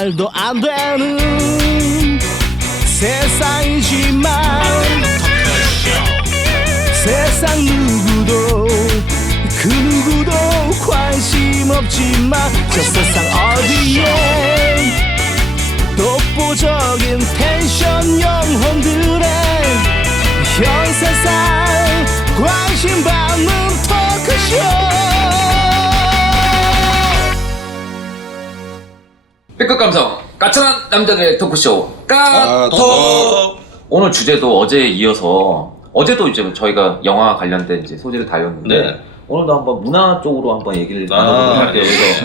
말도 안 되는 세상이지만 세상 누구도 그 누구도 관심 없지만 저 세상 어디에 독보적인 텐션 영혼들의 현 세상 관심 받는 토크쇼. B급 감성 까칠한 남자들의 토크쇼 까톡. 오늘 주제도 어제에 이어서 어제도 이제 저희가 영화 관련된 이제 소재를 다뤘는데 네. 오늘도 한번 문화 쪽으로 한번 얘기를 나눠보도록 할게요. 그래서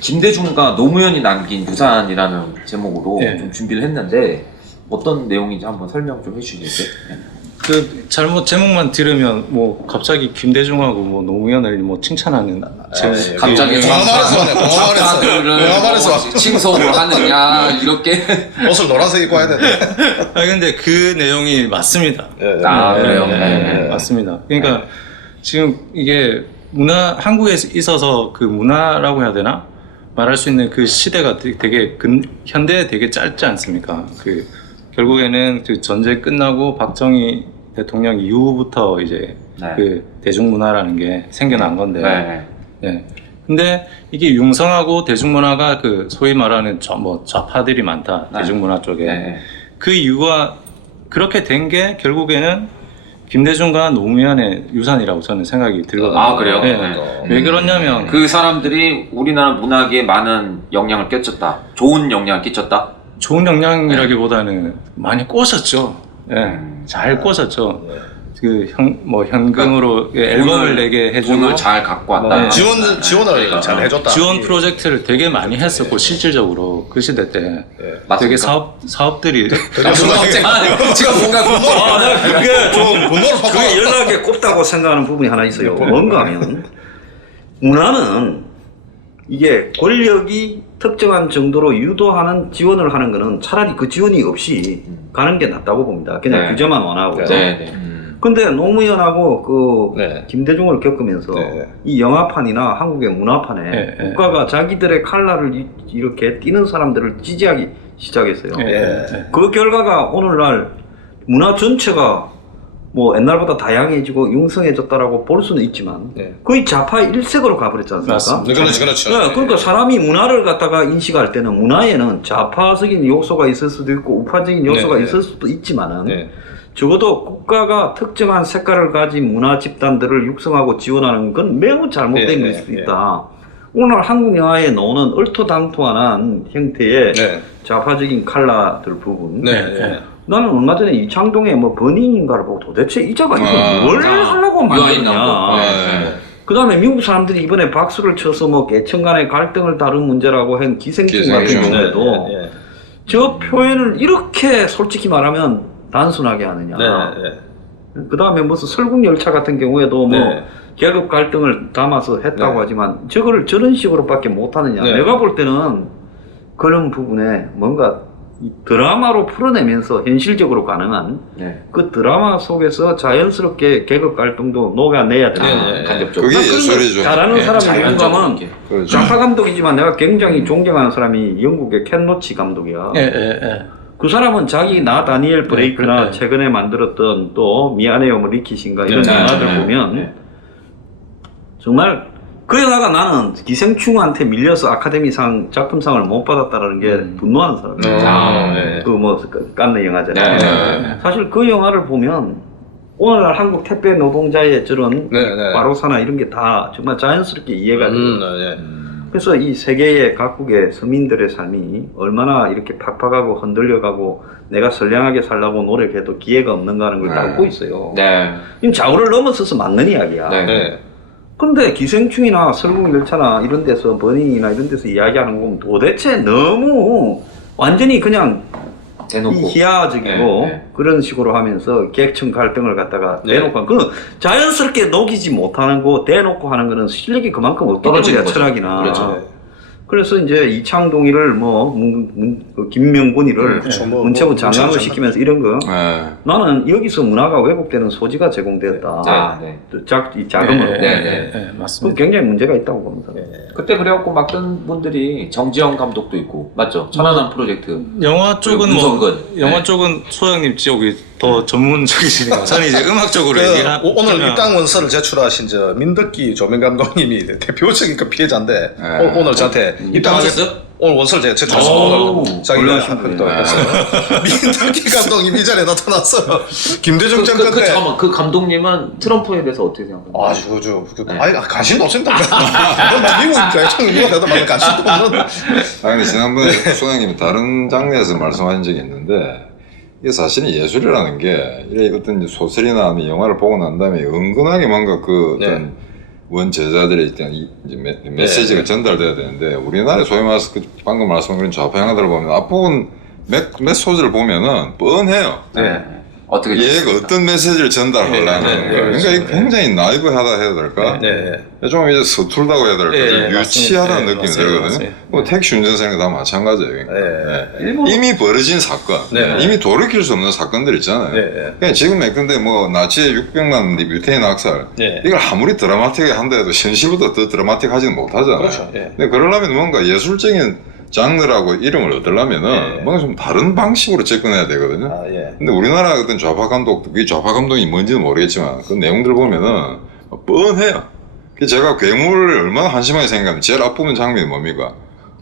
김대중과 노무현이 남긴 유산이라는 제목으로 네. 좀 준비를 했는데 어떤 내용인지 한번 설명 좀 해주시겠어요? 네. 그 잘못 제목만 들으면 뭐 갑자기 김대중하고 뭐 노무현을 뭐 칭찬하는 제목 갑자기 말했어. 칭송을 하느냐 이렇게. 옷을 노란색 입고 해야 되는데. 아 근데 그 내용이 맞습니다. 아 그래요? 네, 맞습니다. 그러니까 지금 이게 문화 한국에 있어서 그 문화라고 해야 되나 말할 수 있는 그 시대가 되게 현대에 되게 짧지 않습니까? 그 결국에는 그 전쟁 끝나고 박정희 대통령 이후부터 이제 네. 그 대중문화라는 게 생겨난 건데, 네. 네. 근데 이게 융성하고 대중문화가 그 소위 말하는 뭐 좌파들이 많다 네. 대중문화 쪽에 네. 그 이유가 그렇게 된 게 결국에는 김대중과 노무현의 유산이라고 저는 생각이 들거든요. 아 그래요? 네. 네. 왜 그러냐면 그 사람들이 우리나라 문학에 많은 영향을 끼쳤다. 좋은 영향을 끼쳤다. 좋은 영향이라기보다는 많이 꼬셨죠. 예, 잘 꼬셨죠. 그 현금으로 앨범을 내게 해주고 돈을 잘 갖고 왔다. 지원을 잘 해줬다. 지원 프로젝트를 되게 많이 했었고 실질적으로 그 시대 때 되게 사업들이 지금 뭔가 그게 연락에 꼽다고 생각하는 부분이 하나 있어요. 뭔가 하면 문화는 이게 권력이 특정한 정도로 유도하는 지원을 하는 거는 차라리 그 지원이 없이 가는 게 낫다고 봅니다. 그냥 네. 규제만 완화하고요. 네. 근데 노무현하고 그 네. 김대중을 겪으면서 네. 이 영화판이나 한국의 문화판에 네. 국가가 자기들의 칼날을 이렇게 띄는 사람들을 지지하기 시작했어요. 그 결과가 오늘날 문화 전체가 뭐 옛날보다 다양해지고 융성해졌다라고 볼 수는 있지만 거의 좌파 일색으로 가버렸지 않습니까? 맞습니다. 그렇죠. 네, 그러니까 사람이 문화를 갖다가 인식할 때는 문화에는 좌파적인 요소가 있을 수도 있고 우파적인 요소가 있을 수도 있지만은 적어도 국가가 특정한 색깔을 가진 문화 집단들을 육성하고 지원하는 건 매우 잘못된 것일 수 있다. 오늘 한국 영화에 나오는 얼토당토한 형태의 좌파적인 컬러들 부분. 나는 얼마 전에 이창동의 뭐 버닝인가를 보고 도대체 이 자가 이걸 뭘 하려고 만드냐. 그 다음에 미국 사람들이 이번에 박수를 쳐서 뭐 계층 간의 갈등을 다룬 문제라고 한 기생충 같은 경우에도 저 표현을 이렇게 솔직히 말하면 단순하게 하느냐. 그 다음에 무슨 설국열차 같은 경우에도 뭐 계급 갈등을 담아서 했다고 하지만 저거를 저런 식으로밖에 못하느냐. 내가 볼 때는 그런 부분에 뭔가 이 드라마로 풀어내면서 현실적으로 가능한 그 드라마 속에서 자연스럽게 계급 갈등도 녹아내야 된다. 그게 예술이죠. 잘하는 사람이 누가 하면 그렇죠. 좌파 감독이지만 내가 굉장히 존경하는 사람이 영국의 켄 로치 감독이야. 그 사람은 자기 나 다니엘 브레이크나 최근에 만들었던 또 미안해요 뭐 리킷인가 이런 영화들 보면 정말 그 영화가 나는 기생충한테 밀려서 아카데미상 작품상을 못 받았다라는 게 분노하는 사람이에요. 그 뭐 깐느 영화잖아요. 사실 그 영화를 보면 오늘날 한국 택배 노동자의 저런 과로사나 이런 게 다 정말 자연스럽게 이해가 돼요. 그래서 이 세계의 각국의 서민들의 삶이 얼마나 이렇게 팍팍하고 흔들려가고 내가 선량하게 살려고 노력해도 기회가 없는가 하는 걸 담고 있어요. 지금 좌우를 넘어서서 맞는 이야기야. 근데 기생충이나 설국열차나 이런 데서 버닝이나 이런 데서 이야기하는 건 도대체 너무 완전히 그냥 대놓고 희화적이고 그런 식으로 하면서 계층 갈등을 갖다가 대놓고 그 자연스럽게 녹이지 못하는 거 대놓고 하는 거는 실력이 그만큼 없기 때문에 철학이나 그래서 이제 이창동이를 그 김명곤이를 그렇죠. 문체부 장관으로 시키면서 이런 거 네. 나는 여기서 문화가 왜곡되는 소지가 제공되었다. 이 자금으로. 네, 그 맞습니다. 굉장히 문제가 있다고 봅니다. 그때 그래갖고 막던 분들이 정지영 감독도 있고 맞죠? 천안함 프로젝트. 영화 쪽은 문성근. 영화 네. 쪽은 소장님 쪽이 더 전문적이시니까 저는 이제 음악적으로 얘기를 오늘 입당 원서를 제출하신 저 민덕기 조명 감독님이 대표적인 그 피해자인데 네. 오늘 저한테 입당하셨어요? 오늘 원서를 제가 제출해서 오, 오늘 자기가 훌륭하신 분이네. 그래서 민덕기 감독님이 이 자리에 나타났어. 김대중 정권 때 잠깐만 그 감독님은 트럼프에 대해서 어떻게 생각하세요? 아니 관심도 없습니다. 미국이니까 총리가 되도 말은 관심도 없는. 근데 지난번에 소장님이 다른 장르에서 말씀하신 적이 있는데 이게 사실은 예술이라는 게 이래 어떤 소설이나 아니면 영화를 보고 난 다음에 은근하게 뭔가 그 어떤 원제자들의 이제 메시지가 전달돼야 되는데 우리나라에 소위 말해서 그 방금 말씀드린 좌파영화들을 보면 앞부분 몇 소절을 보면은 뻔해요. 어떻게 얘가 어떤 메시지를 전달하려는 거예요. 그러니까 이게 굉장히 나이브하다 해야 될까? 좀 이제 서툴다고 해야 될까? 유치하다는 느낌이 들거든요. 뭐 택시 운전사는 다 마찬가지예요. 이미 벌어진 사건, 이미 돌이킬 수 없는 사건들 있잖아요. 그러니까 지금 근데 뭐 나치의 600만 유태인 학살, 이걸 아무리 드라마틱하게 한다 해도 현실보다 더 드라마틱하지는 못하잖아요. 그렇죠. 근데 그러려면 뭔가 예술적인 장르라고 이름을 얻으려면은 뭔가 좀 다른 방식으로 접근해야 되거든요. 근데 우리나라 어떤 좌파 감독, 이 좌파 감독이 뭔지는 모르겠지만 그 내용들 보면은 뻔해요. 제가 괴물을 얼마나 한심하게 생각하면 제일 앞부분 장면이 뭡니까?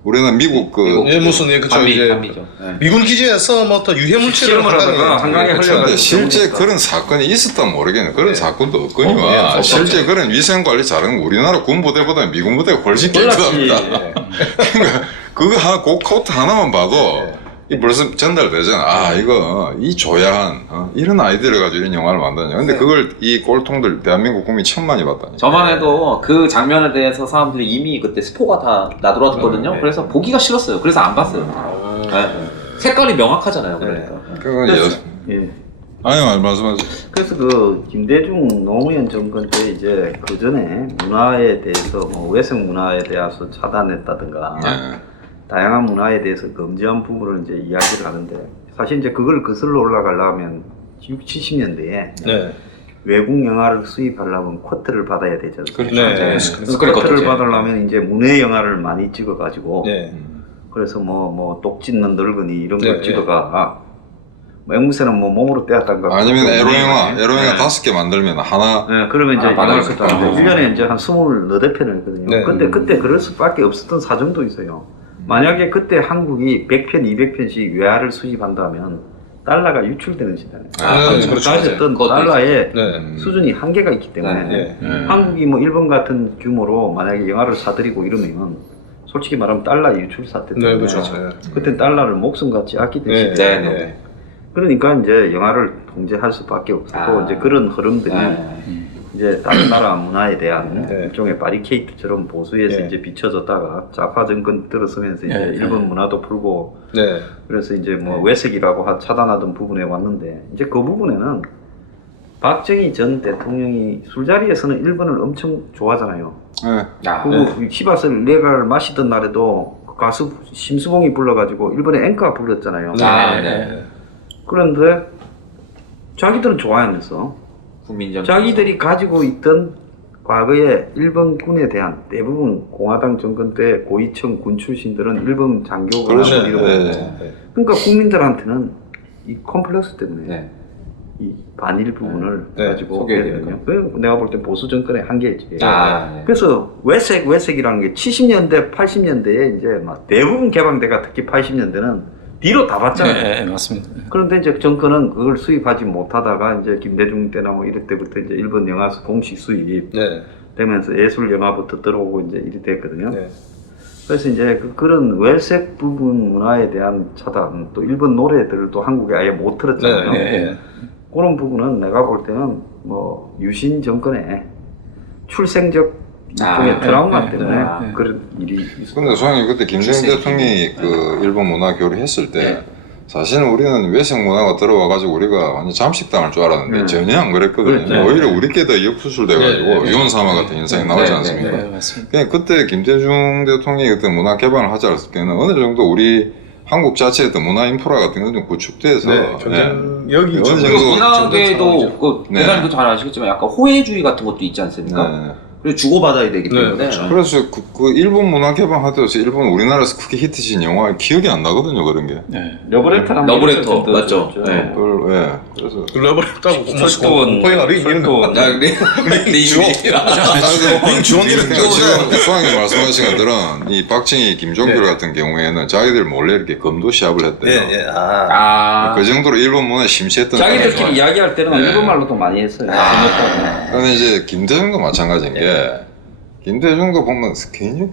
우리나라 미국 무슨 반미죠. 미군 기지에서 뭐 또 유해 물질을 실험을 하다가 한강에 근데 흘려가지고 실제 그런 사건이 있었다면 모르겠네. 그런 사건도 없거니와 실제 그런 위생 관리 잘하는 거 우리나라 군부대보다 미군 부대가 훨씬 깨끗합니다. 그러니까 그거 그 코트 하나만 봐도 이 벌써 전달되잖아. 아 이거 이 조야한 이런 아이디어를 가지고 이런 영화를 만드냐. 근데 그걸 이 꼴통들 대한민국 국민 천만이 봤다니. 저만 해도 그 장면에 대해서 사람들이 이미 그때 스포가 다 나돌았거든요. 그래서 보기가 싫었어요. 그래서 안 봤어요. 색깔이 명확하잖아요. 그러니까. 그건 예. 아니 말씀하세요. 그래서 그 김대중 노무현 정권 때 이제 그 전에 문화에 대해서 뭐 외색 문화에 대해서 차단했다든가 다양한 문화에 대해서 금지한 부분을 이제 이야기를 하는데 사실 이제 그걸 거슬러 올라가려면 60, 70년대에 외국 영화를 수입하려면 쿼트를 받아야 되잖아요. 그렇죠. 쿼트를 받으려면 이제 문예 영화를 많이 찍어가지고 그래서 뭐 똑 찢는 늙은이 이런 걸 찍어가 앵무새는 뭐 몸으로 떼었다든가 아니면 에로영화 5개 만들면 하나. 그러면 이제 영화를 받아야겠다. 썼다는데 1년에 이제 한 24편을 했거든요. 그때 그럴 수밖에 없었던 사정도 있어요. 만약에 그때 한국이 100편, 200편씩 외화를 수입한다면 달러가 유출되는 시대예요. 가졌던 달러의 수준이 한계가 있기 때문에 한국이 뭐 일본 같은 규모로 만약에 영화를 사들이고 이러면 솔직히 말하면 달러 유출 사태 때문에 그때 달러를 목숨같이 아끼던 시대예요. 그러니까 이제 영화를 통제할 수밖에 없었고 이제 그런 흐름들이 이제 다른 나라 문화에 대한 일종의 바리케이트처럼 보수에서 이제 비춰졌다가 좌파 정권 들어서면서 이제 일본 문화도 풀고 그래서 이제 뭐 외색이라고 차단하던 부분에 왔는데 이제 그 부분에는 박정희 전 대통령이 술자리에서는 일본을 엄청 좋아하잖아요. 그리고 시바스를 내가를 마시던 날에도 가수 심수봉이 불러가지고 일본의 앵커가 불렀잖아요. 그런데 자기들은 좋아하면서 자기들이 가지고 있던 과거에 일본군에 대한 대부분 공화당 정권 때 고위층 군 출신들은 일본 장교가 그러니까 국민들한테는 이 컴플렉스 때문에 이 반일 부분을 가지고 해야 되거든요. 내가 볼 때 보수 정권의 한계지. 그래서 외색이라는 게 70년대, 80년대에 이제 막 대부분 개방대가 특히 80년대는 뒤로 다 봤잖아요. 맞습니다. 그런데 이제 정권은 그걸 수입하지 못하다가 이제 김대중 때나 뭐 이럴 때부터 이제 일본 영화 공식 수입 되면서 예술 영화부터 들어오고 이제 이렇게 됐거든요. 그래서 이제 그런 외색 부분 문화에 대한 차단, 또 일본 노래들도 한국에 아예 못 들었잖아요. 그런 부분은 내가 볼 때는 뭐 유신 정권의 출생적 일종의 트라우마 때문에 그런 일이 있었어요. 근데 소장님 그때 김대중 대통령이 그 일본 문화 교류 했을 때 사실은 우리는 외생 문화가 들어와가지고 우리가 완전 잠식당할 줄 알았는데 전혀 안 그랬거든요. 그렇죠. 오히려 우리께 더 역수술돼가지고 유언사마 같은 현상이 나오지 않습니까? 네, 맞습니다. 그냥 그때 김대중 대통령이 그때 문화 개방을 하자 했을 때는 어느 정도 우리 한국 자체의 어떤 문화 인프라 같은 건 좀 구축돼서 경쟁력이 어느 좀 정도 문화계도 그 네. 대사님도 잘 아시겠지만 약간 호혜주의 같은 것도 있지 않습니까? 네. 그리고 주고받아야 되기 때문에. 그렇죠. 그래서 그 일본 문화 개방하면서 일본 우리나라에서 크게 히트친 영화 기억이 안 나거든요 그런 게. 네. 러브레터랑 러브레터 맞죠? 네. 그걸 왜 그래서 러브레터하고 철도원, 포행아 링 이런 거. 아, 네. 주원 주원이는 지금 수왕이 말씀하신 것들은 이 박정희, 김종필 같은 경우에는 자기들 몰래 이렇게 검도 시합을 했대요. 예. 아. 그 정도로 일본 문화에 심취했던 자기들끼리 사람들. 이야기할 때는 네. 일본말로도 많이 했어요. 근데 이제 김대중도 마찬가지인 게 김대중도 보면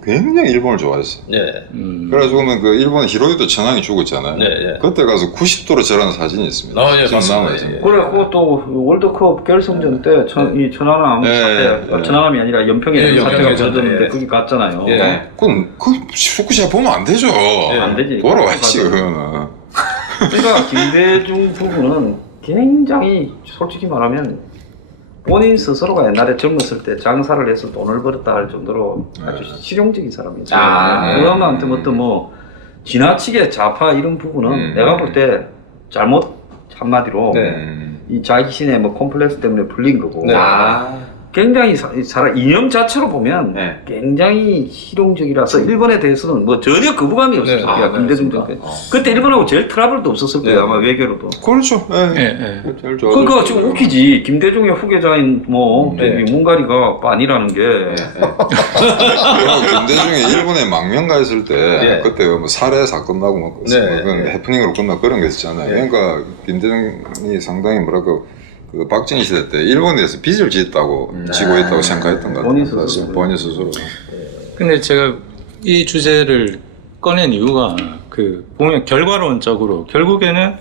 굉장히 일본을 좋아했어. 예. 그래가지고 보면 그 일본 히로히토 천황이 죽었잖아요. 예. 그때 가서 90도로 절하는 사진이 있습니다. 아, 예, 지금 맞습니다. 남아있어요. 예. 그리고 또 월드컵 결승전 때 이 천안함 네. 사태, 천안함이 아니라 연평에 예, 사태가 연평에 벌어졌는데 예. 거기 갔잖아요. 예. 그건 그 축구시합 보면 안 되죠. 안 되지. 돌아와야지 맞아. 그거는. 그러니까 김대중 부부는 굉장히 솔직히 말하면 본인 스스로가 옛날에 젊었을 때 장사를 해서 돈을 벌었다 할 정도로 아주 실용적인 사람이죠. 그놈한테 어떤 뭐 지나치게 좌파 이런 부분은 내가 볼 때 잘못 한마디로 이 자기신의 뭐 콤플렉스 때문에 풀린 거고 굉장히 이념 자체로 보면 굉장히 실용적이라서 일본에 대해서는 뭐 전혀 거부감이 없었을 거야. 김대중 때 그때 일본하고 제일 트러블도 없었을 거야. 아마 외교로도. 그렇죠. 예. 제일 좋아졌죠. 그러니까 지금 웃기지. 김대중의 후계자인 뭐 저기 문가리가 반이라는 게 그리고 김대중이 일본에 망명가 있을 때 그때 뭐 살해 사건 나고 뭐 그건 해프닝으로 끝나 그런 게 있었잖아요. 그러니까 김대중이 상당히 뭐랄까 그 박정희 시대 때 일본에 대해서 빚을 지고 있다고 생각했던 것 같아요. 본인 스스로. 근데 제가 이 주제를 꺼낸 이유가 그 보면 결과론적으로 결국에는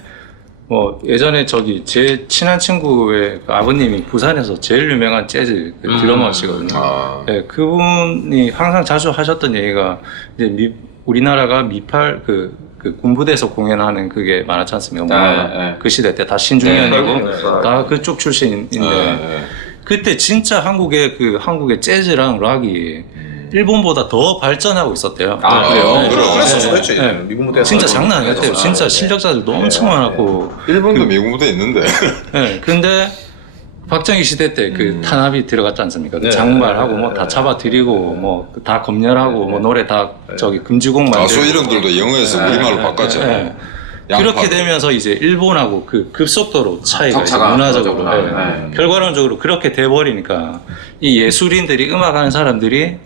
뭐 예전에 저기 제 친한 친구의 그 아버님이 부산에서 제일 유명한 재즈 그 드러머시거든요. 네, 그분이 항상 자주 하셨던 얘기가 이제 우리나라가 미팔 그 군부대에서 공연하는 그게 많았지 않습니까? 그 시대 때 다 신중현이고 다 그쪽 출신인데 그때 진짜 한국의 재즈랑 락이 일본보다 더 발전하고 있었대요. 그래요? 네. 그랬을 수도 있지. 미군 무대 진짜 장난 아니었대요. 진짜 실력자들도 엄청 많았고. 일본도 미군 무대 있는데. 네, 근데 박정희 시대 때 그 탄압이 들어갔지 않습니까? 장발하고 뭐 다 잡아들이고 뭐 다 검열하고 뭐 노래 다 저기 금지곡 만들고 가수 이름들도 영어에서 우리말로 바꿨잖아요. 그렇게 되면서 이제 일본하고 그 급속도로 차이가 이제 문화적으로 결과론적으로 그렇게 돼버리니까 이 예술인들이 음악하는 사람들이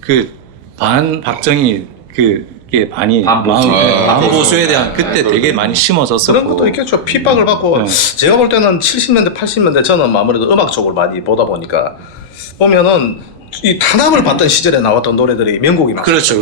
그 반 박정희 그게 많이 반보수에 대한 그때 되게 많이 심어졌었고 그런 것도 있겠죠. 핍박을 받고 제가 볼 때는 70년대 80년대 저는 아무래도 음악 쪽을 많이 보다 보니까 보면은 이 탄압을 받던 시절에 나왔던 노래들이 명곡이 많아요. 그렇죠.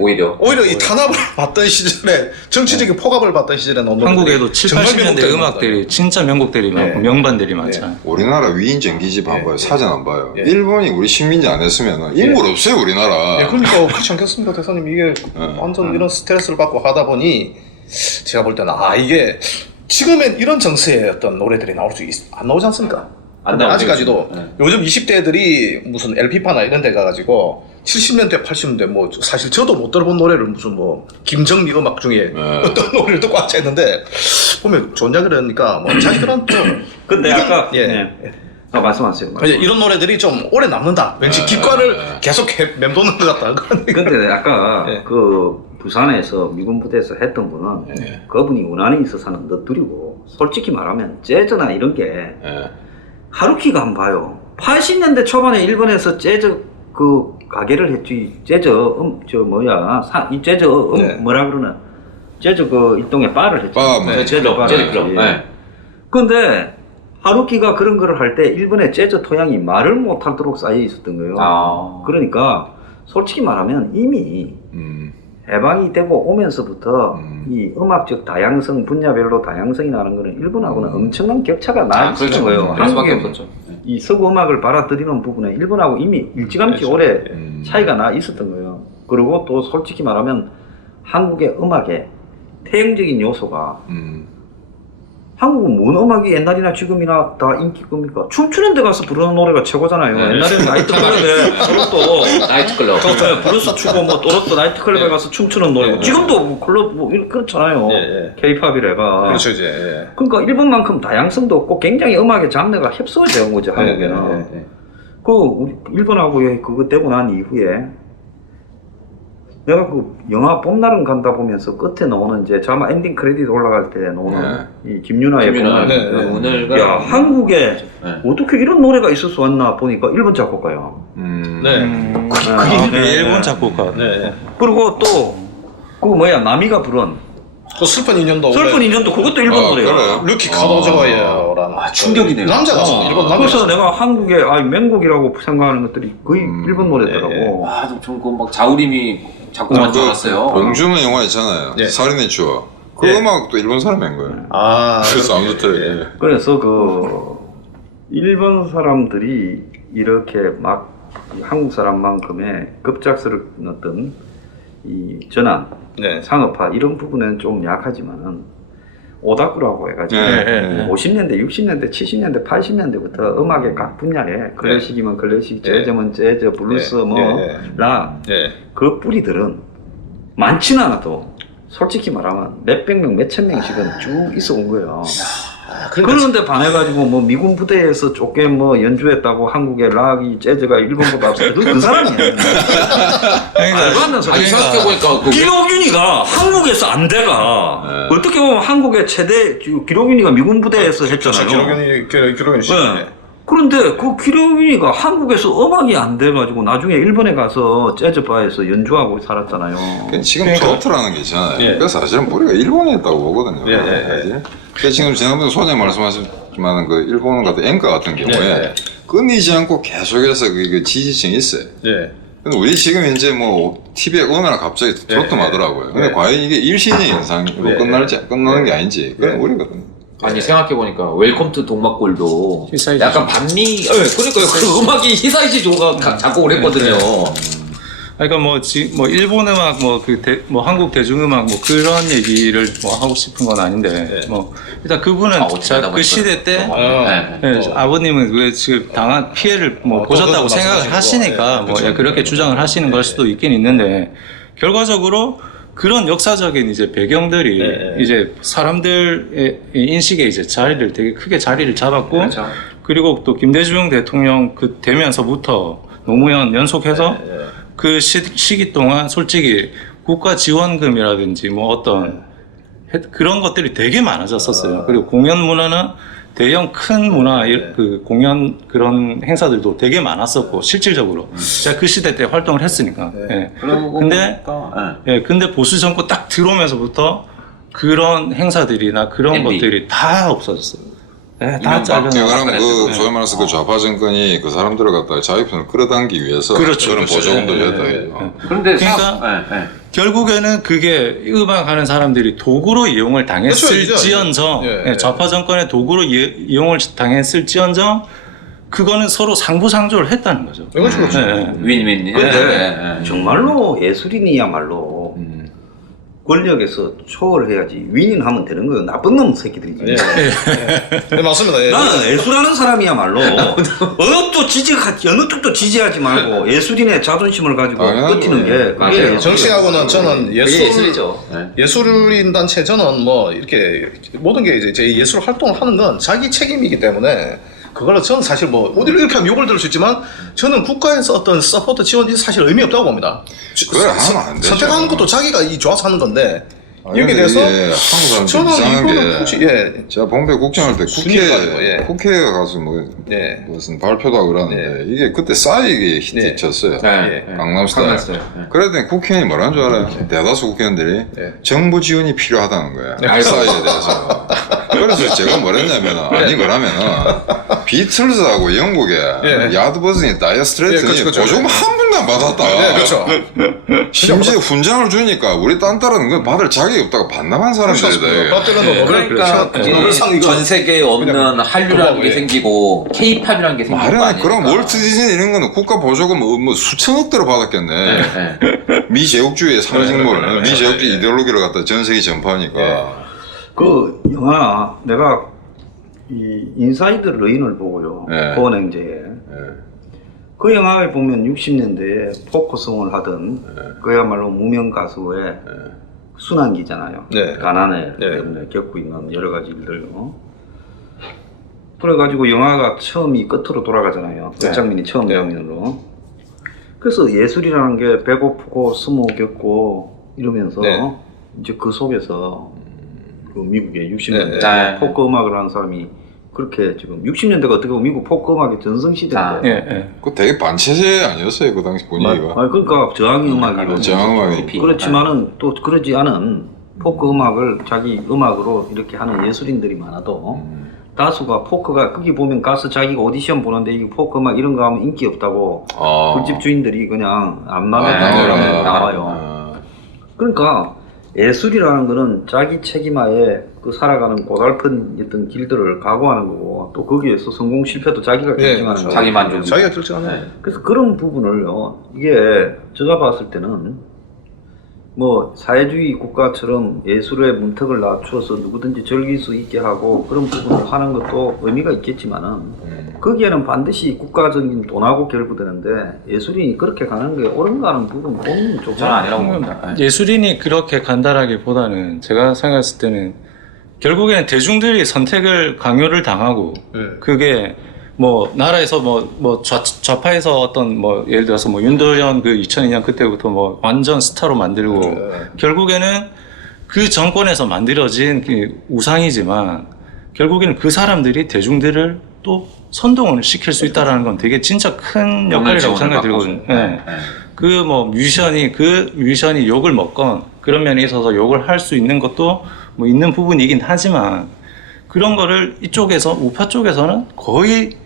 오히려 이 탄압을 받던 시절에 정치적인 폭압을 받던 시절에 나온 노래들이 한국에도 7, 80년대 음악들이 진짜 명곡들이 많고 명반들이 많잖아요. 우리나라 위인 전기집 안 봐요. 사진 안 봐요. 일본이 우리 식민지 안 했으면 인물 없어요 우리나라. 그러니까 그렇지 않겠습니까 대사님. 이게 완전 이런 스트레스를 받고 하다 보니 제가 볼 때는 이게 지금엔 이런 정세의 어떤 노래들이 나올 수 안 나오지 않습니까? 근데 아직까지도 요즘 20대들이 무슨 LP파나 이런 데 가가지고 70년대 80년대 뭐 사실 저도 못 들어본 노래를 무슨 뭐 김정미 음악 중에 어떤 노래를 듣고 앉아있는데 보면 좋냐 그러니까 뭐 자기들은 좀 근데 아까 말씀하세요. 이런 노래들이 좀 오래 남는다. 왠지 기관을 계속 맴도는 것 같다. 근데 아까 그 부산에서 미군 부대에서 했던 분은 그분이 운안에 있어서는 너뚜리고 솔직히 말하면 재즈나 이런 게 하루키가 한번 봐요. 80년대 초반에 일본에서 재즈 그 가게를 했지. 재즈 이 재즈 뭐라 그러나 재즈 그 일동의 바를 했지. 재즈 클럽. 근데 하루키가 그런 거를 할 때 일본의 재즈 토양이 말을 못하도록 쌓여 있었던 거예요. 그러니까 솔직히 말하면 이미 해방이 되고 오면서부터 이 음악적 다양성 분야별로 다양성이 나는 거는 일본하고는 엄청난 격차가 나 있는 거예요. 한국에 이 서구 음악을 받아들이는 부분에 일본하고 이미 일찌감치 오래 차이가 나 있었던 거예요. 그리고 또 솔직히 말하면 한국의 음악에 태형적인 요소가 한국은 뭔 음악이 옛날이나 지금이나 다 인기급입니까? 춤추는 데 가서 부르는 노래가 최고잖아요. 옛날에는 나이트클럽에 또로또 나이트클럽. 블루스 추고 뭐 또로또 나이트클럽에 가서 춤추는 노래. 지금도 뭐 클럽 뭐 그렇잖아요. K-팝이래가. 그렇죠 이제. 그러니까 일본만큼 다양성도 없고 굉장히 음악의 장르가 협소해져 거죠 한국에는. 그 우리 일본하고 그거 되고 난 이후에 내가 그 영화 봄날은 간다 보면서 끝에 나오는 이제 아마 엔딩 크레딧 올라갈 때 나오는 이 김유나의 봄날. 오늘 야 한국에 어떻게 이런 노래가 있을 수 왔나 보니까 일본 작곡가야. 그게 일본 작곡가. 그리고 또 그 뭐야 나미가 부른 그 슬픈 인연도 슬픈 인연도 그것도 일본 노래야. 그래요? 루키 카도저와예요라는 충격이네요. 남자 가수 일본 남자 그래서 가수. 내가 한국의 맹곡이라고 생각하는 것들이 거의 일본 노래더라고. 저막 자우림이 작곡한 줄 알았어요. 봉준호 영화 있잖아요. 예. 살인의 추억. 그 음악도 일본 사람이 한 거예요. 그래서 아무튼 그래서 그 일본 사람들이 이렇게 막 한국 사람만큼의 급작스러운 어떤 이 전환, 상업화 이런 부분은 좀 약하지만은 오다쿠라고 해가지고 50년대, 60년대, 70년대, 80년대부터 음악의 각 분야에 클래식이면 클래식, 재즈면 재즈, 블루스, 락 그 뿌리들은 많지는 않아도 솔직히 말하면 몇백 명, 몇천 명씩은 쭉 있어 온 거예요. 그런데 반해가지고 뭐 미군 부대에서 쫓게 뭐 연주했다고 한국의 락이 재즈가 일본보다 앞서 그 사람이야. 말도 안 되는 소리. 생각해보니까 기록윤이가 한국에서 안 돼가 어떻게 보면 한국의 최대 기록윤이가 미군 부대에서 했잖아요. 기록윤 씨. 그런데 그 기록윤이가 한국에서 음악이 안 돼가지고 나중에 일본에 가서 재즈바에서 연주하고 살았잖아요. 지금 토트라는 게 있잖아요. 그래서 사실은 뿌리가 일본에 있다고 보거든요. 그래서 지금 지난번에 소장님 말씀하셨지만 그 일본 같은演歌 같은 경우에 끊이지 않고 계속해서 그 지지층이 있어요. 근데 우리 지금 현재 뭐 TV에 어느 날 갑자기 트로트하더라고요. 근데 과연 이게 일시적인 현상으로 끝나는 게 아닌지 그건 우리거든요. 아니 생각해보니까 웰컴 투 동막골도 히사이지 약간 반미 그러니까요. 그 음악이 히사이지 조가 작곡을 했거든요. 그러니까 뭐 일본 음악 뭐 한국 대중음악 뭐 그런 얘기를 뭐 하고 싶은 건 아닌데 뭐 일단 그분은 그 시대 때 아버님은 왜 지금 당한 피해를 뭐 보셨다고 생각을 하시니까 뭐 그렇게 주장을 하시는 걸 수도 있긴 있는데 결과적으로 그런 역사적인 이제 배경들이 이제 사람들의 인식에 이제 되게 크게 자리를 잡았고 그리고 또 김대중 대통령 그 되면서부터 노무현 연속해서 그 시기 동안 솔직히 국가 지원금이라든지 뭐 어떤 그런 것들이 되게 많아졌었어요. 그리고 공연 문화나 대형 큰 문화 그 공연 그런 행사들도 되게 많았었고 실질적으로 제가 그 시대 때 활동을 했으니까. 근데 보수 정권 딱 들어오면서부터 그런 행사들이나 그런 것들이 다 없어졌어요. 다 잘려나가고 그 소위 말해서 그 좌파 정권이 그 사람들을 갖다가 자유편을 끌어당기기 위해서 그런 보조금도 줬다. 그런데 그러니까 결국에는 그게 음악하는 사람들이 도구로 이용을 당했을지언정 좌파 정권의 도구로 이용을 당했을지언정 그거는 서로 상부상조를 했다는 거죠. 윈윈. 근데 정말로 예술인이야말로 권력에서 초월해야지 윈윈하면 되는 거예요. 나쁜 놈 새끼들이지. 맞습니다. 나는 예술하는 사람이야말로 어느 쪽도 지지하지 말고 예술인의 자존심을 가지고 버티는 게 그게 정치하고는 저는 예술이죠. 예술인 단체 저는 뭐 이렇게 모든 게 이제 제 예술 활동을 하는 건 자기 책임이기 때문에 그걸로 저는 사실 뭐 어디를 이렇게 하면 욕을 들을 수 있지만 저는 국가에서 어떤 서포트 지원이 사실 의미 없다고 봅니다. 그걸 하면 안 되죠. 선택하는 것도 자기가 좋아서 하는 건데 여기에 대해서 한국 사람들 이상한 게 제가 봉배 국장할 때 국회에 가서 무슨 발표도 하고 그러는데 이게 그때 싸이게 히트쳤어요. 강남스타일. 그랬더니 국회의원이 뭐라는 줄 알아요? 대다수 국회의원들이 정부 지원이 필요하다는 거야. 싸이에 대해서. 그래서 제가 뭐랬냐면 아니 그러면은 비틀즈하고 영국의 예. 야드버튼이 다이어 스트레이트니 예, 그렇죠. 보조금 한 분도 안 받았다. 네, 그렇죠. 심지어 훈장을 주니까 우리 딴 따라는 건 받을 자격이 없다고 반납한 사람들이다. 밥 dylan도 그러니까 노벨상 이거 전 세계에 없는 한류라는 게 생기고 K-팝이라는 게 생기고 말이야, 그럼 월트 디즈니 이런 거는 국가 보조금 뭐 수천억 대로 받았겠네. 미제국주의의 상징물, 미제국주의 이데올로기를 갖다 전 세계 전파하니까. 그 영화 내가 이 인사이드 레인을 보고요. 고은행제에 그 영화에 보면 60년대에 포커송을 하던 그야말로 무명 가수의 순환기잖아요. 가난에 때문에 겪고 있는 여러 가지 일들. 그래가지고 영화가 처음이 끝으로 돌아가잖아요. 끝장면이 처음 장면으로. 그래서 예술이라는 게 배고프고 스모 겪고 이러면서 이제 그 속에서 그 미국의 60년대 포크 음악을 하는 사람이 그렇게 지금 60년대가 어떻게 보면 미국 포크 음악의 전성시대인데 그 되게 반체제 아니었어요 그 당시 분위기가. 그러니까 저항의 음악이고 저항음악이 그렇지만은 또 그러지 않은 포크 음악을 자기 음악으로 이렇게 하는 예술인들이 많아도 다수가 포크가 거기 보면 가서 자기가 오디션 보는데 이 포크 음악 이런 거 하면 인기 없다고 술집 주인들이 그냥 안 나와요. 그러니까 예술이라는 거는 자기 책임하에 그 살아가는 고달픈 어떤 길들을 각오하는 거고 또 거기에서 성공 실패도 자기가 결정하는 거예요. 자기 만족. 자기가 결정하는. 그래서 그런 부분을요. 이게 제가 봤을 때는 뭐 사회주의 국가처럼 예술의 문턱을 낮추어서 누구든지 즐길 수 있게 하고 그런 부분을 하는 것도 의미가 있겠지만은 거기에는 반드시 국가적인 돈하고 결부되는데 예술인이 그렇게 가는 게 옳은가 하는 부분은 좀 저는 아니라고 봅니다. 예술인이 그렇게 간다라기보다는 제가 생각했을 때는 결국에는 대중들이 선택을 강요를 당하고 그게 뭐 나라에서 뭐 좌파에서 어떤 뭐 예를 들어서 뭐 윤도현 그 2002년 그때부터 뭐 완전 스타로 만들고 결국에는 그 정권에서 만들어진 그 우상이지만 결국에는 그 사람들이 대중들을 또 선동을 시킬 수 있다라는 건 되게 진짜 큰 역할이라고 생각이 들거든요. 그 뭐 뮤지션이 욕을 먹건 그런 면에 있어서 욕을 할 수 있는 것도 뭐 있는 부분이긴 하지만 그런 거를 이쪽에서 우파 쪽에서는 거의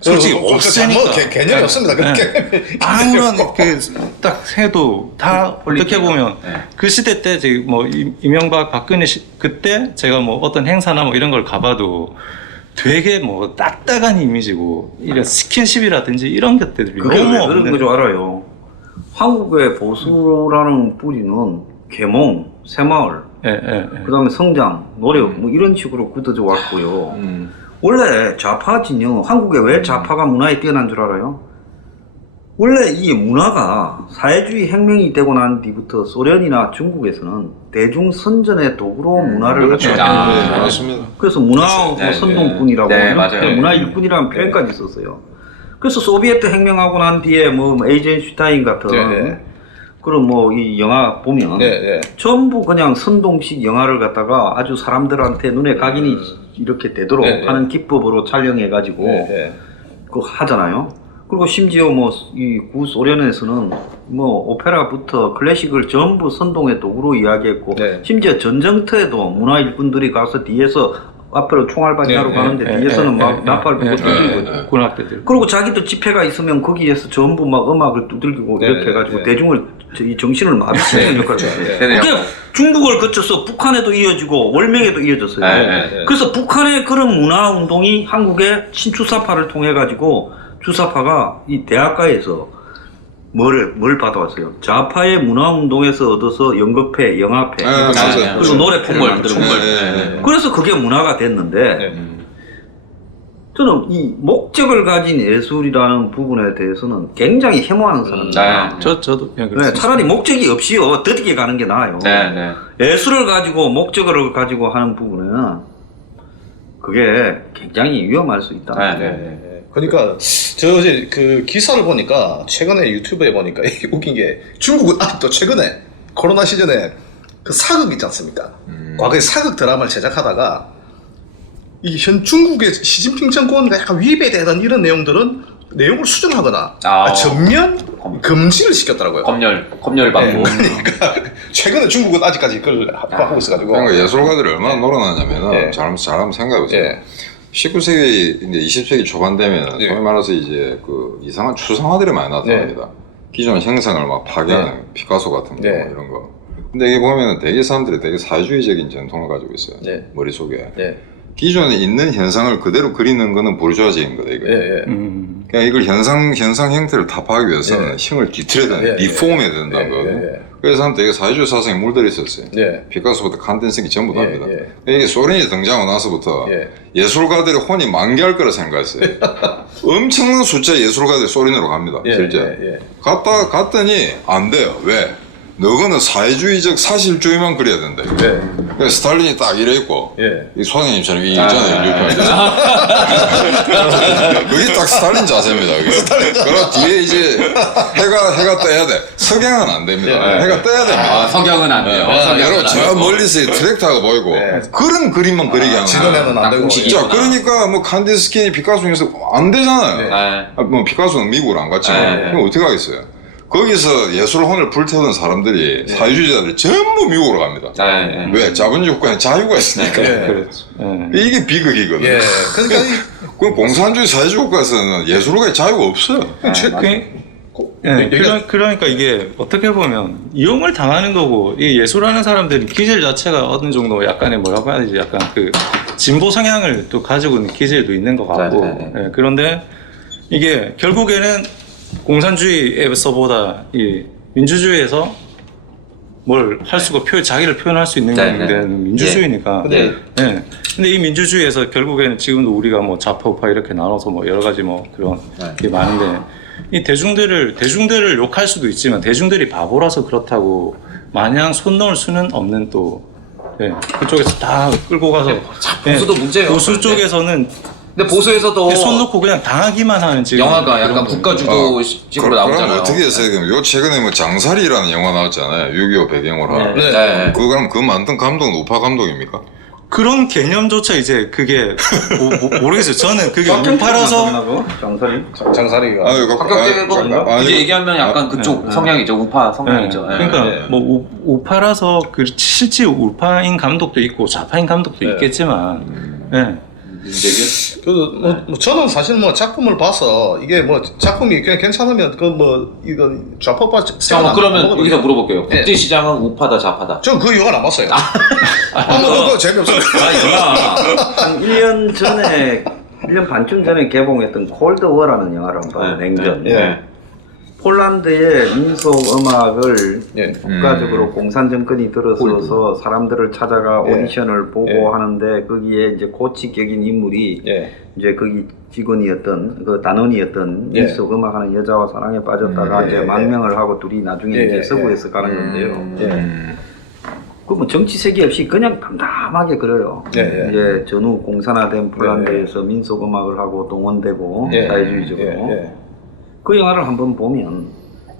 솔직히 없으니까 개념이 없습니다. 그렇게 아무런 그 딱 해도 다 어떻게 보면 그 시대 때 뭐 이명박 박근혜 그때 제가 뭐 어떤 행사나 뭐 이런 걸 가봐도 되게 뭐 딱딱한 이미지고 이런 스킨십이라든지 이런 것들이 너무 없는 거죠. 알아요. 한국의 보수라는 뿌리는 계몽, 새마을, 그다음에 성장, 노력 뭐 이런 식으로 굳어져 왔고요. 원래 좌파 진영, 한국에 왜 좌파가 문화에 뛰어난 줄 알아요? 원래 이 문화가 사회주의 혁명이 되고 난 뒤부터 소련이나 중국에서는 대중 선전의 도구로 문화를 맞습니다. 그래서 문화 선동꾼이라고 문화 일꾼이라는 표현까지 썼어요. 그래서 소비에트 혁명하고 난 뒤에 뭐 에이젠슈타인 같은 그런 뭐 이 영화 보면 전부 그냥 선동식 영화를 갖다가 아주 사람들한테 눈에 각인이 이렇게 되도록 하는 기법으로 촬영해가지고 그거 하잖아요. 그리고 심지어 뭐 이 구소련에서는 뭐 오페라부터 클래식을 전부 선동의 도구로 이야기했고 심지어 전쟁터에도 문화 일꾼들이 가서 뒤에서 앞으로 총알바지하러 가는데 뒤에서는 막 나팔 불고 두들기고 군악대들 그리고 자기도 집회가 있으면 거기에서 전부 막 음악을 두들기고 이렇게 해가지고 대중을 이 정신을 마비치는 역할을 해요. 그게 중국을 거쳐서 북한에도 이어지고 월명에도 이어졌어요. 그래서 북한의 그런 문화 운동이 한국의 신주사파를 통해 가지고 주사파가 이 대학가에서 뭘 받아왔어요? 좌파의 문화운동에서 얻어서 연극회, 영화회, 그리고 노래 풍물. 그래서 그게 문화가 됐는데 저는 이 목적을 가진 예술이라는 부분에 대해서는 굉장히 혐오하는 사람입니다. 저도 차라리 목적이 없이요 더디게 가는 게 나아요. 예술을 가지고 목적을 가지고 하는 부분은 그게 굉장히 위험할 수 있다. 그러니까 저 어제 그 기사를 보니까 최근에 유튜브에 보니까 웃긴 게 중국은 아직도 최근에 코로나 시즌에 그 사극 있지 않습니까? 과거에 사극 드라마를 제작하다가 이 현 중국의 시진핑 정권에 약간 위배되던 이런 내용들은 내용을 수정하거나 전면 금지를 시켰더라고요. 검열을 받고. 그러니까 최근에 중국은 아직까지 그걸 하고 있어가지고. 그러니까 예술가들이 얼마나 놀아나냐면 잘하면 생각해보세요. 19세기 이제 20세기 초반 되면 예. 소위 말해서 이제 그 이상한 추상화들이 많이 나타납니다. 기존 형상을 막 파괴하는 피카소 같은 거 네. 이런 거. 근데 이게 보면은 되게 사람들이 되게 사회주의적인 전통을 가지고 있어요. 네. 머릿속에. 예. 기존에 있는 현상을 그대로 그리는 거는 부르주아적인 거다 이거. 예. 예. 그러니까 이걸 현상 형태를 타파하기 위해서는 예. 힘을 뒤틀어야 되는, 예. 리폼해야 된다는 예. 거거든요. 예. 그래서 사람 되게 사회주의 사상에 물들어 있었어요. 예. 피카소부터 칸덴스키 전부 다입니다. 예. 이게 소련이 등장하고 나서부터 예. 예술가들의 혼이 만개할 거라 생각했어요. 엄청난 숫자의 예술가들이 소련으로 갑니다. 예. 실제. 예. 갔더니 안 돼요. 왜? 너거는 사회주의적 사실주의만 그려야 된다. 이거. 예. 그래서 스탈린이 딱 이래 있고 예. 이 소장님처럼 이 있잖아요. 그게 딱 스탈린 자세입니다. 그리고 뒤에 이제 해가 떠야 돼. 석양은 안 됩니다. 예. 해가 떠야 됩니다. 아, 석양은 안 돼요. 여러분 저 멀리서 트랙터가 보이고 예. 그런 그림만 그리게 하는 지도면은 안 되고. 자, 그러니까 뭐 칸디스키니 피카소 중에서 안 되잖아요. 네. 뭐 피카소는 미국을 안 갔지만 네. 그럼 어떻게 하겠어요? 거기서 예술 혼을 불태우던 사람들이 네. 사회주의자들이 전부 미국으로 갑니다. 네. 왜? 자본주의 국가에 자유가 있으니까. 예. 그렇죠. 이게 비극이거든요. 예. 그러니까 그 공산주의 사회주의 국가에서는 예술가의 자유가 없어요. 그러니까 이게 어떻게 보면 이용을 당하는 거고, 이 예술하는 사람들이 기질 자체가 어느 정도 약간의 뭐라고 해야 되지, 약간 그 진보 성향을 또 가지고 있는 기질도 있는 것 같고, 예, 그런데 이게 결국에는 공산주의에서보다 이 민주주의에서 뭘 할 수가 자기를 표현할 수 있는 데는 민주주의니까. 네. 예. 근데 이 민주주의에서 결국에는 지금도 우리가 뭐 좌파 우파 이렇게 나눠서 뭐 여러 가지 뭐 그런 게 많은데, 이 대중들을 욕할 수도 있지만 대중들이 바보라서 그렇다고 마냥 손 놓을 수는 없는 또, 예, 그쪽에서 다 끌고 가서 보수도 문제예요. 보수 쪽에서는 근데 보수에서도 손 놓고 그냥 당하기만 하는 지금 영화가 약간 그런 국가주도 식으로 그럼 나오잖아요. 어떻게 했어요? 요 최근에 뭐 장살이라는 영화 나왔잖아요. 6.25 배경으로 한. 네. 그럼 그 만든 감독은 우파 감독입니까? 그런 개념조차 이제 그게 모르겠어요. 저는 그게 우파라서 장사리가. 합격제고 이제 얘기하면 약간 그쪽 성향이죠. 우파 성향이죠. 네. 그러니까 뭐 우파라서 그 실제 우파인 감독도 있고 좌파인 감독도 있겠지만, 예. 뭐 저는 사실 뭐 작품을 봐서 이게 뭐 작품이 그냥 괜찮으면 그 뭐 이건 좌파파 그러면 여기서 물어볼게요. 국제시장은 우파다 좌파다? 전 그 영화 안 봤어요. 그거 재미없어요. 영화 한 1년 전에 1년 반쯤 전에 개봉했던 콜드워라는 영화를 한번 봐요. 냉전. 폴란드의 민속 음악을 국가적으로 공산 정권이 들어서서 사람들을 찾아가 오디션을 보고 하는데, 거기에 이제 고치격인 인물이 이제 거기 직원이었던 그 단원이었던 민속 음악하는 여자와 사랑에 빠졌다가 이제 망명을 하고 둘이 나중에 이제 서부에서 가는 건데요. 그 뭐 정치 색이 없이 그냥 담담하게 그려요. 이제 전후 공산화된 폴란드에서 민속 음악을 하고 동원되고 사회주의적으로. 그 영화를 한번 보면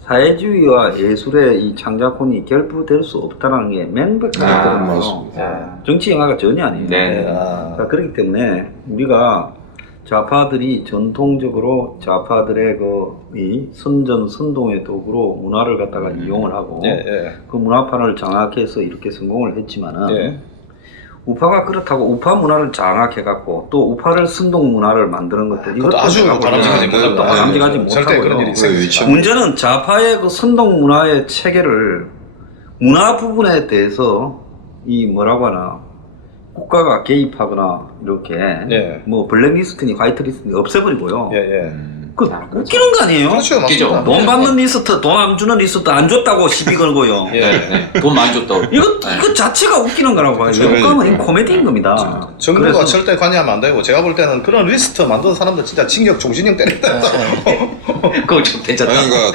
사회주의와 예술의 이 창작혼이 결부될 수 없다는 게 명백하게 드러나요. 정치 영화가 전혀 아니에요. 그러니까 그렇기 때문에 우리가 좌파들이 전통적으로 좌파들의 이 선전선동의 도구로 문화를 갖다가 이용을 하고 그 문화판을 장악해서 이렇게 성공을 했지만은 우파가 그렇다고 우파 문화를 장악해갖고 또 우파를 선동 문화를 만드는 것도 이것도 아주 바람직하지 못하고요. 그렇죠. 문제는 좌파의 그 선동 문화의 체계를 문화 부분에 대해서 이 뭐라고 하나 국가가 개입하거나 이렇게 뭐 블랙리스트니 화이트리스트니 없애버리고요. 그 웃기는 거 아니에요? 그렇죠, 맞습니다. 돈 받는 리스트, 돈 안 주는 리스트 안 줬다고 시비 걸고요. 돈 많이 줬다고. 이거 자체가 웃기는 거라고 봐요. 영감은 코미디인 겁니다. 정부가 절대 관여하면 안 되고, 제가 볼 때는 그런 리스트 만든 사람들 진짜 징역 종신형 때린다. 그거 좀 괜찮다. 그러니까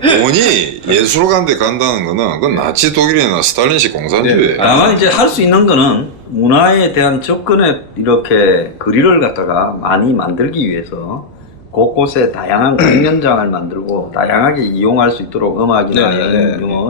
돈이 예술가한테 간다는 거는 그건 나치 독일이나 스탈린식 공산주의예요. 다만 이제 할 수 있는 거는 문화에 대한 접근에 이렇게 거리를 갖다가 많이 만들기 위해서 곳곳에 다양한 공연장을 만들고 다양하게 이용할 수 있도록 음악이나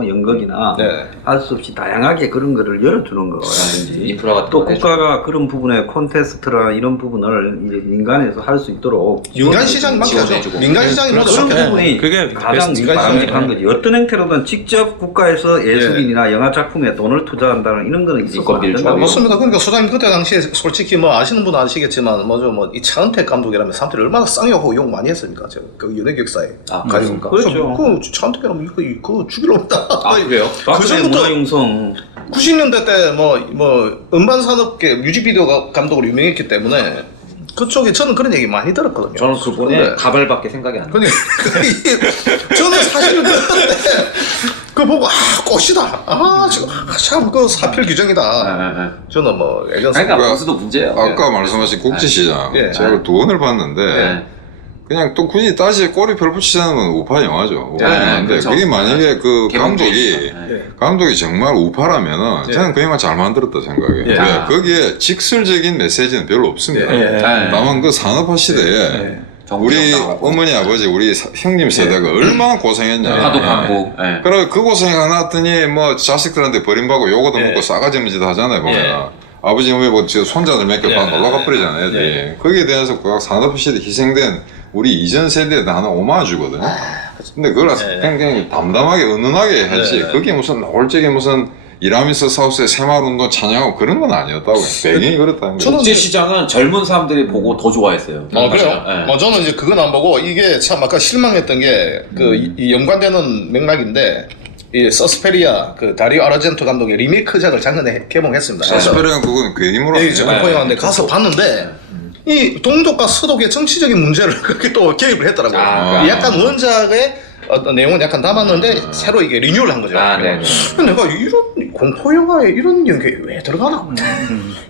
연극이나 할 수 없이 다양하게 그런 거를 열어주는 거라든지 인프라가 또 국가가 그런 부분에 콘테스트나 이런 부분을 이제 민간에서 할 수 있도록 민간 시장 맡겨줘. 민간 시장이 그런 부분이 그게 가장 바람직한 거지. 어떤 형태로든 직접 국가에서 예술인이나 영화 작품에 돈을 투자한다는 이런 거는 있어서 안 된다고. 맞습니다. 그러니까 소장님 그때 당시에 솔직히 뭐 아시는 분은 아시겠지만 뭐죠 이 차은택 감독이라면 사람들이 얼마나 쌍욕하고 욕 많이 했습니까? 그 연예격사에 가니까. 그렇죠. 그 차은택이라면 이거 죽이러 온다. 그래요? 그 전부터 문화융성 90년대 때 뭐 음반산업계 뮤직비디오 감독으로 유명했기 때문에 그쪽에 저는 그런 얘기 많이 들었거든요. 저는 그분의 가발밖에 생각이 안 나요. 저는 사실 그때 그 보고 꽃이다. 지금 참 그 사필 규정이다. 저는 뭐 예전 그러니까 보수도 문제예요. 아까 말씀하신 국제시장 제가 돈을 봤는데 그냥 또 굳이 다시 꼬리표를 붙이지 않으면 우파 영화죠. 우파 영화인데 그렇죠. 그게 만약에 그 감독이 정말 우파라면은 저는 그 영화 잘 만들었다 생각해요. 왜? 거기에 직설적인 메시지는 별로 없습니다. 다만 그 산업화 시대에 우리 어머니 아버지 우리 형님 세대가 얼마나 고생했냐. 파도 받고. 그래 그 고생 하나 했더니 뭐 자식들한테 버림받고 요거도 먹고 싸가지 없는 짓 하잖아요 보면. 아버지 왜 뭐 손자들 몇 개 반 놀러가 버리잖아요. 거기에 대해서 그 산업화 시대 희생된 우리 이전 세대에 하나 오마주거든요. 근데 그걸 굉장히 담담하게 은은하게 했지. 그게 무슨 올적이 무슨 이라미스 사우스의 새마을운동 찬양하고 그런 건 아니었다고. 배경이 그렇다는 거죠. 국제시장은 젊은 사람들이 보고 더 좋아했어요. 그래요? 저는 이제 그건 안 보고 이게 참 아까 실망했던 게 이 연관되는 맥락인데 이 서스페리아 그 다리오 아르젠토 감독의 리메이크작을 작년에 개봉했습니다. 서스페리아 그건 괴물로 공포 영화인데 가서 봤는데 이 동독과 서독의 정치적인 문제를 그렇게 또 개입을 했더라고요. 약간 원작의 어떤 내용은 약간 담았는데 새로 이게 리뉴얼을 한 거죠. 내가 이런 공포 영화에 이런 연기 왜 들어가나?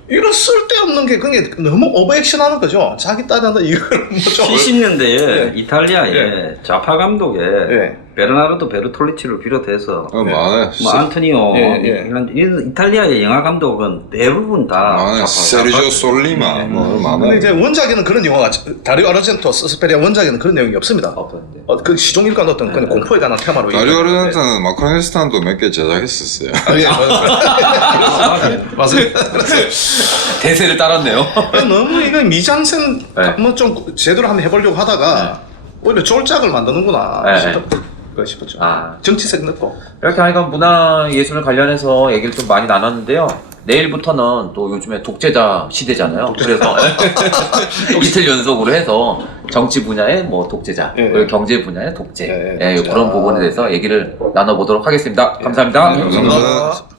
이런 쓸데없는 게 그게 너무 오버액션하는 거죠. 자기 딸한테 이걸 뭐 좀 70년대에 이탈리아의 좌파 감독의 베르나르도 베르톨리치를 비롯해서 많아요. 뭐 안토니오 이런 이탈리아의 영화 감독은 대부분 다 세르지오 솔리마 뭐 많아요. 근데 이제 원작에는 그런 영화가 다리오 아르젠토 서스페리아 원작에는 그런 내용이 없습니다. 없었는데. 그 시종일관 어떤 그냥 공포에 관한 테마로 다리오 아르젠토는 마크로니스탄도 몇 개 제작했었어요. 맞습니다. 대세를 따랐네요. 너무 이거 미장센 한번 좀 제대로 한번 해보려고 하다가 오히려 쫄짝을 만드는구나 싶었죠. 정치색 넣고. 이렇게 하니까 문화예술 관련해서 얘기를 좀 많이 나눴는데요. 내일부터는 또 요즘에 독재자 시대잖아요. 그래서 이틀 연속으로 해서 정치 분야의 뭐 독재자, 그리고 경제 분야의 독재, 그런 부분에 대해서 얘기를 나눠보도록 하겠습니다. 감사합니다. 감사합니다.